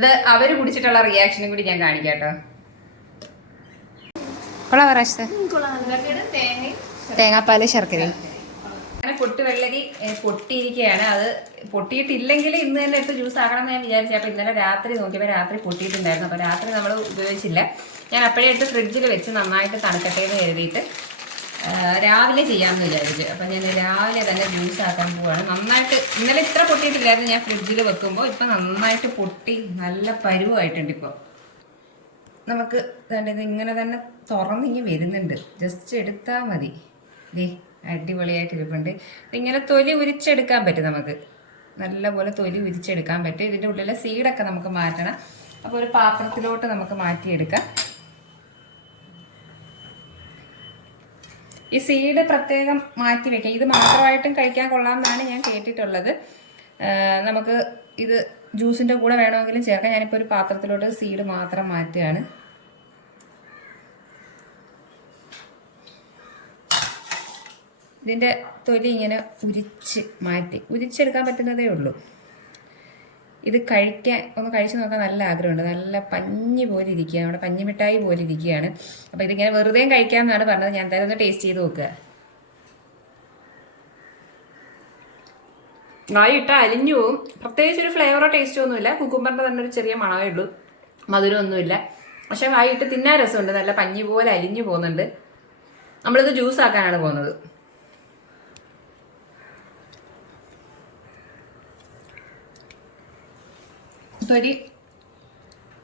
ഇത് അവർ കുടിച്ചിട്ടുള്ള റിയാക്ഷനും കൂടി ഞാൻ കാണിക്കാം കേട്ടോ തേങ്ങാപ്പാൽ ശർക്കരയും അങ്ങനെ പൊട്ട് വെള്ളരി ഏഹ്, പൊട്ടിയിരിക്കുകയാണ്. അത് പൊട്ടിയിട്ടില്ലെങ്കിൽ ഇന്ന് തന്നെ എടുത്ത് ജ്യൂസ് ആകണം എന്ന് ഞാൻ വിചാരിച്ചു. അപ്പോൾ ഇന്നലെ രാത്രി നോക്കിയപ്പോൾ രാത്രി പൊട്ടിയിട്ടുണ്ടായിരുന്നു. അപ്പോൾ രാത്രി നമ്മൾ ഉപയോഗിച്ചില്ല. ഞാൻ അപ്പോഴേ എടുത്ത് ഫ്രിഡ്ജിൽ വെച്ച് നന്നായിട്ട് തണുക്കട്ടെ എന്ന് കരുതിയിട്ട് രാവിലെ ചെയ്യാമെന്ന് വിചാരിച്ചു. അപ്പം ഞാൻ രാവിലെ തന്നെ ജ്യൂസ് ആക്കാൻ പോവുകയാണ് നന്നായിട്ട് ഇന്നലെ ഇത്ര പൊട്ടിയിട്ടില്ലായിരുന്നു. ഞാൻ ഫ്രിഡ്ജിൽ വെക്കുമ്പോൾ ഇപ്പം നന്നായിട്ട് പൊട്ടി നല്ല പരുവായിട്ടുണ്ട് ഇപ്പോൾ നമുക്ക് ഇത് ഇങ്ങനെ തന്നെ തുറന്നിങ്ങി വരുന്നുണ്ട്. ജസ്റ്റ് എടുത്താൽ മതി. ദേ അടിപൊളിയായിട്ട് ഇരിപ്പുണ്ട്. ഇങ്ങനെ തൊലി ഉരിച്ചെടുക്കാൻ പറ്റും നമുക്ക്. നല്ലപോലെ തൊലി ഉരിച്ചെടുക്കാൻ പറ്റും. ഇതിന്റെ ഉള്ളിലെ സീഡൊക്കെ നമുക്ക് മാറ്റണം. അപ്പോൾ ഒരു പാത്രത്തിലോട്ട് നമുക്ക് മാറ്റിയെടുക്കാം. ഈ സീഡ് പ്രത്യേകം മാറ്റി വെക്കാം. ഇത് മാത്രമായിട്ടും കഴിക്കാൻ കൊള്ളാമെന്നാണ് ഞാൻ കേട്ടിട്ടുള്ളത്. നമുക്ക് ഇത് ജ്യൂസിന്റെ കൂടെ വേണമെങ്കിലും ചേർക്കാം. ഞാനിപ്പോൾ ഒരു പാത്രത്തിലോട്ട് സീഡ് മാത്രം മാറ്റുകയാണ്. ഇതിന്റെ തൊലി ഇങ്ങനെ ഉരിച്ച് മാറ്റി. ഉരിച്ചെടുക്കാൻ പറ്റുന്നതേ ഉള്ളൂ. ഇത് കഴിക്കാൻ ഒന്ന് കഴിച്ചു നോക്കാൻ നല്ല ആഗ്രഹമുണ്ട്. നല്ല പഞ്ഞി പോലെ ഇരിക്കുകയാണ്. നമ്മുടെ പഞ്ഞി മിഠായി പോലെ ഇരിക്കുകയാണ്. അപ്പോൾ ഇതിങ്ങനെ വെറുതെ കഴിക്കാമെന്നാണ് പറഞ്ഞത്. ഞാൻ എന്തായാലും ഒന്ന് ടേസ്റ്റ് ചെയ്ത് നോക്കുക നായി ഇട്ട അലിഞ്ഞു പോവും. പ്രത്യേകിച്ച് ഒരു ഫ്ലേവറോ ടേസ്റ്റോ ഒന്നുമില്ല. കുക്കുംബറിന്റെ തന്നെ ഒരു ചെറിയ മണമേ ഉള്ളൂ. മധുരമൊന്നുമില്ല പക്ഷെ വായിട്ട് തിന്നാൻ രസമുണ്ട്. നല്ല പഞ്ഞി പോലെ അലിഞ്ഞു പോകുന്നുണ്ട്. നമ്മളിത് ജ്യൂസ് ആക്കാനാണ് പോകുന്നത്. തൊരി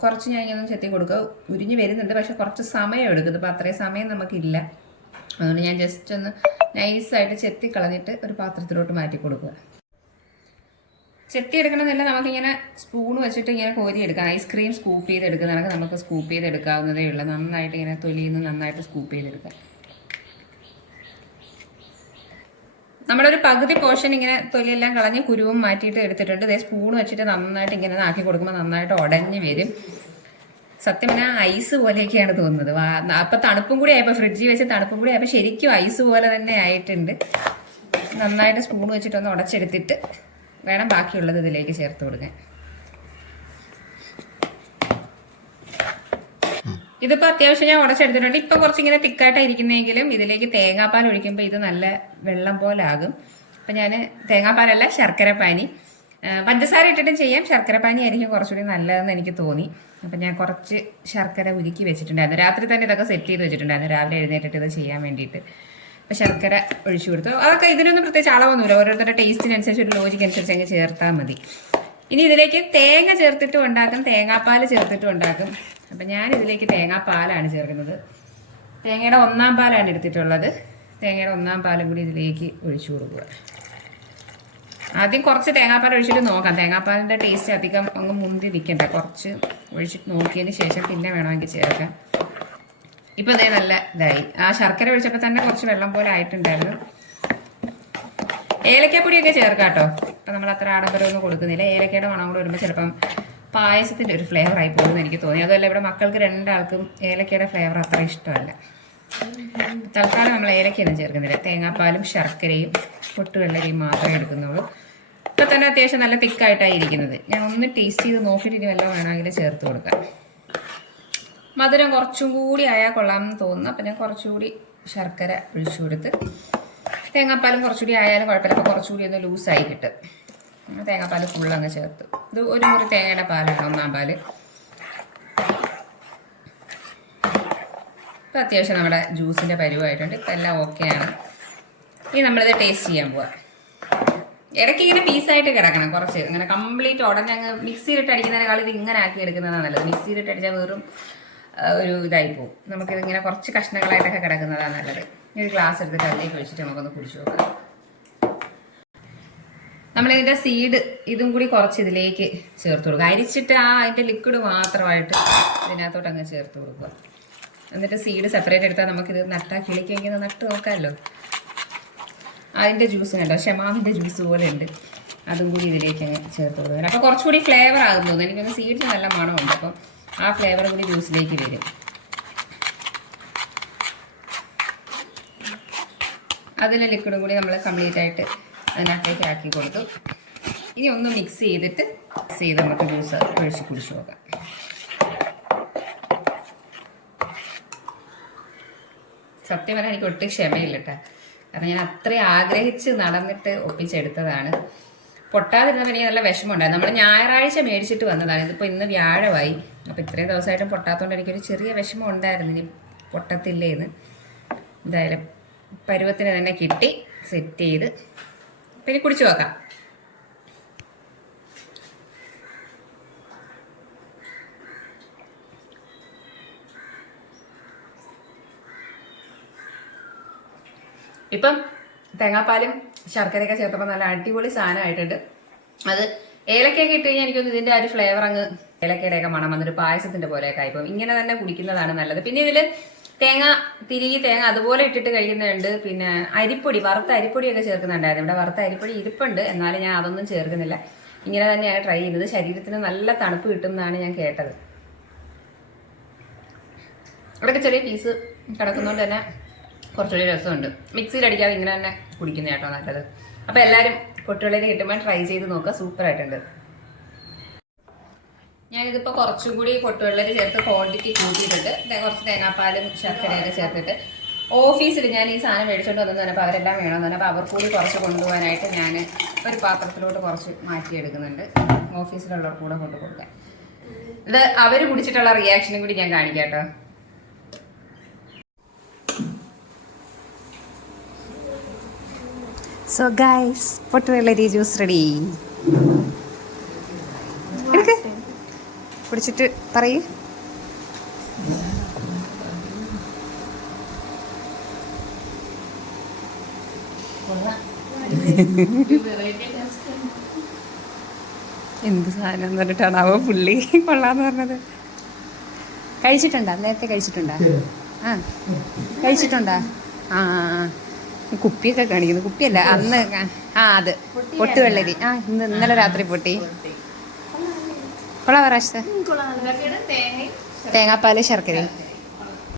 കുറച്ച് ഞാൻ ഇങ്ങനെ ചെത്തി കൊടുക്കുക. ഉരിഞ്ഞ് വരുന്നുണ്ട് പക്ഷെ കുറച്ച് സമയം എടുക്കുന്നത് അപ്പോൾ അത്രയും സമയം നമുക്കില്ല. അതുകൊണ്ട് ഞാൻ ജസ്റ്റ് ഒന്ന് നൈസായിട്ട് ചെത്തി കളഞ്ഞിട്ട് ഒരു പാത്രത്തിലോട്ട് മാറ്റി കൊടുക്കുക. ചെത്തി എടുക്കണമെന്നില്ല നമുക്കിങ്ങനെ സ്പൂൺ വെച്ചിട്ട് ഇങ്ങനെ കോരി എടുക്കാം. ഐസ്ക്രീം സ്കൂപ്പ് ചെയ്തെടുക്കുന്നതൊക്കെ നമുക്ക് സ്കൂപ്പ് ചെയ്തെടുക്കാവുന്നതേ ഉള്ളൂ. നന്നായിട്ട് ഇങ്ങനെ തൊലിയിൽ നിന്ന് നന്നായിട്ട് സ്കൂപ്പ് ചെയ്തെടുക്കാം. നമ്മളൊരു പകുതി പോർഷൻ ഇങ്ങനെ തൊലിയെല്ലാം കളഞ്ഞ് കുരുവും മാറ്റിയിട്ട് എടുത്തിട്ടുണ്ട്. ഇതേ സ്പൂൺ വെച്ചിട്ട് നന്നായിട്ട് ഇങ്ങനെ ആക്കി കൊടുക്കുമ്പോൾ നന്നായിട്ട് ഉടഞ്ഞു വരും. സത്യം പറഞ്ഞാൽ ഐസ് പോലെയൊക്കെയാണ് തോന്നുന്നത്. അപ്പൊ തണുപ്പും കൂടി ആയപ്പോൾ ഫ്രിഡ്ജിൽ വെച്ച് തണുപ്പും കൂടി ആയപ്പോൾ ശരിക്കും ഐസ് പോലെ തന്നെ ആയിട്ടുണ്ട്. നന്നായിട്ട് സ്പൂൺ വെച്ചിട്ട് ഒന്ന് ഉടച്ചെടുത്തിട്ട് വേണം ബാക്കിയുള്ളത് ഇതിലേക്ക് ചേർത്ത് കൊടുക്കാൻ. ഇതിപ്പോ അത്യാവശ്യം ഞാൻ ഉടച്ചെടുത്തിട്ടുണ്ട് ഇപ്പൊ കുറച്ചിങ്ങനെ തിക്കായിട്ടായിരിക്കുന്നെങ്കിലും ഇതിലേക്ക് തേങ്ങാപ്പാൽ ഒഴിക്കുമ്പോൾ ഇത് നല്ല വെള്ളം പോലെ ആകും അപ്പൊ ഞാൻ തേങ്ങാപ്പാലല്ല ശർക്കര പാനി പഞ്ചസാര ഇട്ടിട്ടും ചെയ്യാം. ശർക്കര പാനി ആയിരിക്കും കുറച്ചുകൂടി നല്ലതെന്ന് എനിക്ക് തോന്നി. അപ്പം ഞാൻ കുറച്ച് ശർക്കര ഉരുക്കി വെച്ചിട്ടുണ്ടായിരുന്നു. രാത്രി തന്നെ ഇതൊക്കെ സെറ്റ് ചെയ്ത് വെച്ചിട്ടുണ്ടായിരുന്നു. രാവിലെ എഴുന്നേറ്റിട്ട് ഇത് ചെയ്യാൻ വേണ്ടിയിട്ട്. അപ്പം ശർക്കര ഒഴിച്ചു കൊടുത്തു. അതൊക്കെ ഇതിനൊന്നും പ്രത്യേകിച്ച് അളവൊന്നുമില്ല. ഓരോരുത്തരുടെ ടേസ്റ്റിനനുസരിച്ച് ഒരു ലോജിക്ക് അനുസരിച്ച് അങ്ങ് ചേർത്താൽ മതി. ഇനി ഇതിലേക്ക് തേങ്ങ ചേർത്തിട്ടും ഉണ്ടാക്കും. തേങ്ങാപ്പാൽ ചേർത്തിട്ടും ഉണ്ടാക്കും. അപ്പം ഞാൻ ഇതിലേക്ക് തേങ്ങാപ്പാലാണ് ചേർക്കുന്നത്. തേങ്ങയുടെ ഒന്നാം പാലാണ് എടുത്തിട്ടുള്ളത്. തേങ്ങയുടെ ഒന്നാം പാലും കൂടി ഇതിലേക്ക് ഒഴിച്ചു കൊടുക്കുക. ആദ്യം കുറച്ച് തേങ്ങാപ്പാൽ ഒഴിച്ചിട്ട് നോക്കാം. തേങ്ങാപ്പാലിന്റെ ടേസ്റ്റ് അധികം അങ്ങ് മുന്തി നിൽക്കണ്ട. കുറച്ച് ഒഴിച്ചിട്ട് നോക്കിയതിന് ശേഷം പിന്നെ വേണമെങ്കിൽ ചേർക്കാം. ഇപ്പം ഇതേ നല്ല ഇതായി. ആ ശർക്കര ഒഴിച്ചപ്പോൾ തന്നെ കുറച്ച് വെള്ളം പോലെ ആയിട്ടുണ്ടായിരുന്നു. ഏലക്കാപ്പൊടിയൊക്കെ ചേർക്കാം കേട്ടോ അപ്പം നമ്മൾ അത്ര ആഡംബരമൊന്നും കൊടുക്കുന്നില്ല. ഏലക്കയുടെ മണം കൂടെ വരുമ്പോൾ ചിലപ്പം പായസത്തിന്റെ ഒരു ഫ്ലേവർ ആയി പോകുമെന്ന് എനിക്ക് തോന്നി. അതുമല്ല ഇവിടെ മക്കൾക്ക് രണ്ടാൾക്കും ഏലക്കയുടെ ഫ്ലേവർ അത്ര ഇഷ്ടമല്ല. തൽക്കാലം നമ്മൾ ഏലക്കയൊന്നും ചേർക്കുന്നില്ല. തേങ്ങാപ്പാലും ശർക്കരയും പൊട്ടുവെള്ളരിയും മാത്രമേ എടുക്കുന്നുള്ളൂ. ഇപ്പൊ തന്നെ അത്യാവശ്യം നല്ല തിക്കായിട്ടാണ് ഇരിക്കുന്നത്. ഞാൻ ഒന്ന് ടേസ്റ്റ് ചെയ്ത് നോക്കിയിട്ട് ഇനി വല്ലതും വേണമെങ്കിൽ ചേർത്ത് കൊടുക്കാം. മധുരം കുറച്ചും കൂടി ആയാൽ കൊള്ളാമെന്ന് തോന്നുന്നു. അപ്പം ഞാൻ കുറച്ചുകൂടി ശർക്കര ഒഴിച്ചു കൊടുത്ത് തേങ്ങാപ്പാലും കുറച്ചുകൂടി ആയാലും കുഴപ്പമില്ല. അപ്പോൾ കുറച്ചുകൂടി ഒന്ന് ലൂസായി കിട്ടും. തേങ്ങാപ്പാൽ ഫുൾ അങ്ങ് ചേർത്ത്. ഇത് ഒരു മുറി തേങ്ങയുടെ പാലാണ് ഒന്നാം പാൽ. ഇപ്പം അത്യാവശ്യം നമ്മുടെ ജ്യൂസിന്റെ പരിവായിട്ടുണ്ട്. ഇപ്പം എല്ലാം ഓക്കെയാണ് ഇനി നമ്മളിത് ടേസ്റ്റ് ചെയ്യാൻ പോവാം. ഇടയ്ക്ക് ഇങ്ങനെ പീസായിട്ട് കിടക്കണം കുറച്ച്. ഇങ്ങനെ കംപ്ലീറ്റ് ഉടഞ്ഞങ്ങ് മിക്സിയിലിട്ട് അടിക്കുന്നതിനേക്കാൾ ഇത് ഇങ്ങനെ ആക്കി എടുക്കുന്നതാണ് നല്ലത്. മിക്സിയിലിട്ട് അടിച്ചാൽ വെറും ഒരു ഇതായി പോകും നമുക്കിത് ഇങ്ങനെ കുറച്ച് കഷ്ണങ്ങളായിട്ടൊക്കെ കിടക്കുന്നതാണ് നല്ലത്. ഒരു ഗ്ലാസ് എടുത്ത് കല്ലേക്ക് വെച്ചിട്ട് നമുക്കൊന്ന് കുടിച്ചു നോക്കാം. നമ്മളിതിന്റെ സീഡ് ഇതും കൂടി കുറച്ച് ഇതിലേക്ക് ചേർത്ത് കൊടുക്കുക. അരിച്ചിട്ട് ആ അതിന്റെ ലിക്വിഡ് മാത്രമായിട്ട് ഇതിനകത്തോട്ട് അങ്ങ് ചേർത്ത് കൊടുക്കുക. എന്നിട്ട് സീഡ് സെപ്പറേറ്റ് എടുത്താൽ നമുക്കിത് നട്ടാ കിളിക്കെങ്കിൽ നട്ട് നോക്കാമല്ലോ. അതിന്റെ ജ്യൂസ് കണ്ടോ? ഷമാവിന്റെ ജ്യൂസ് പോലെ ഉണ്ട്. അതും കൂടി ഇതിലേക്ക് അങ്ങ് ചേർത്ത് കൊടുക്കുക. അപ്പോൾ കുറച്ചുകൂടി ഫ്ലേവർ ആകുന്നു എനിക്കൊന്ന് സീഡിന് നല്ല മണമുണ്ട്. അപ്പം ആ ഫ്ലേവർ കൂടി ജ്യൂസിലേക്ക് വരും. അതിലെ ലിക്വിഡും കൂടി നമ്മൾ കംപ്ലീറ്റ് ആയിട്ട് അതിനകത്തേക്ക് ആക്കി കൊടുത്തു. ഇനി ഒന്ന് മിക്സ് ചെയ്തിട്ട് മിക്സ് ചെയ്ത് നമുക്ക് ജ്യൂസ് ഒഴിച്ച് കുടിച്ചു നോക്കാം. സത്യം പറഞ്ഞാൽ എനിക്ക് ഒട്ടും ക്ഷമയില്ല കേട്ടോ കാരണം ഞാൻ അത്രയും ആഗ്രഹിച്ച് നടന്നിട്ട് ഒപ്പിച്ചെടുത്തതാണ്. പൊട്ടാതിരുന്നപ്പോൾ എനിക്ക് നല്ല വിഷമമുണ്ടായിരുന്നു നമ്മൾ ഞായറാഴ്ച മേടിച്ചിട്ട് വന്നതാണ്. ഇതിപ്പോൾ ഇന്ന് വ്യാഴമായി. അപ്പോൾ ഇത്രയും ദിവസമായിട്ടും പൊട്ടാത്തതുകൊണ്ട് എനിക്കൊരു ചെറിയ വിഷമം ഉണ്ടായിരുന്നു ഇനി പൊട്ടത്തില്ലേന്ന്. എന്തായാലും പരുവത്തിന് തന്നെ കിട്ടി. സെറ്റ് ചെയ്ത്. പിന്നെ കുടിച്ചു നോക്കാം. ഇപ്പം തേങ്ങാപ്പാലും ശർക്കരയൊക്കെ ചേർത്തപ്പോൾ നല്ല അടിപൊളി സാധനമായിട്ടുണ്ട്. അത് ഏലക്കയൊക്കെ ഇട്ട് കഴിഞ്ഞാൽ എനിക്കൊന്ന് ഇതിന്റെ ആ ഒരു ഫ്ലേവർ അങ്ങ് ഏലക്കയുടെയൊക്കെ മണം വന്നൊരു പായസത്തിന്റെ പോലെയൊക്കെ ആയിപ്പോൾ ഇങ്ങനെ തന്നെ കുടിക്കുന്നതാണ് നല്ലത്. പിന്നെ ഇതിൽ തേങ്ങ തിരികെ തേങ്ങ അതുപോലെ ഇട്ടിട്ട് കഴിക്കുന്നുണ്ട് പിന്നെ അരിപ്പൊടി വറുത്ത അരിപ്പൊടിയൊക്കെ ചേർക്കുന്നുണ്ടായിരുന്നു. ഇവിടെ വറുത്ത അരിപ്പൊടി ഇരിപ്പുണ്ട്. എന്നാലും ഞാൻ അതൊന്നും ചേർക്കുന്നില്ല. ഇങ്ങനെ തന്നെയാണ് ട്രൈ ചെയ്യുന്നത്. ശരീരത്തിന് നല്ല തണുപ്പ് കിട്ടും എന്നാണ് ഞാൻ കേട്ടത്. ഇവിടെയൊക്കെ ചെറിയ പീസ് കിടക്കുന്നതുകൊണ്ട് തന്നെ കുറച്ചുകൂടി രസമുണ്ട്. മിക്സിയിൽ അടിക്കാതെ ഇങ്ങനെ തന്നെ കുടിക്കുന്ന കേട്ടോ നല്ലത്. അപ്പോൾ എല്ലാവരും പൊട്ടുവെള്ളിയിൽ കിട്ടുമ്പോൾ ട്രൈ ചെയ്ത് നോക്കുക. സൂപ്പർ ആയിട്ടുണ്ട് ഞാനിതിപ്പോൾ കുറച്ചും കൂടി പൊട്ടുവെള്ളരി ചേർത്ത് ക്വാണ്ടിറ്റി കൂട്ടിയിട്ടുണ്ട്. കുറച്ച് തേങ്ങാപ്പാലും ശർക്കരയൊക്കെ ചേർത്തിട്ട്. ഓഫീസിൽ ഞാൻ ഈ സാധനം മേടിച്ചുകൊണ്ട് വന്നു പറഞ്ഞപ്പോൾ അവരെല്ലാം വേണമെന്ന് പറഞ്ഞപ്പോൾ അവർ കൂടി കുറച്ച് കൊണ്ടുപോകാനായിട്ട് ഞാൻ ഒരു പാത്രത്തിലോട്ട് കുറച്ച് മാറ്റിയെടുക്കുന്നുണ്ട്. ഓഫീസിലുള്ളവർക്ക് കൂടെ കൊണ്ടു കൊടുക്കാൻ. ഇത് അവർ കുടിച്ചിട്ടുള്ള റിയാക്ഷനും കൂടി ഞാൻ കാണിക്കാം സോ ഗൈസ് പൊട്ടുവെള്ളരി ജ്യൂസ് റെഡി എടുക്ക് കുടിച്ചിട്ട് പറയൂ. എന്ത് സാധനം പറഞ്ഞിട്ടാണ് അവ പുള്ളി കൊള്ളാന്ന് പറഞ്ഞത്? കഴിച്ചിട്ടുണ്ടാ? നേരത്തെ കഴിച്ചിട്ടുണ്ടാ? ആ. കഴിച്ചിട്ടുണ്ടാ? ആ കുപ്പിയൊക്കെ കാണിക്കുന്നു. കുപ്പിയല്ല അന്ന് ആ അത്. പൊട്ടുവെള്ളരി ആ ഇന്ന് ഇന്നലെ രാത്രി പൊട്ടി. കൊള്ളാം. പ്രാവശ്യത്തെ തേങ്ങാപ്പാൽ ശർക്കരയും.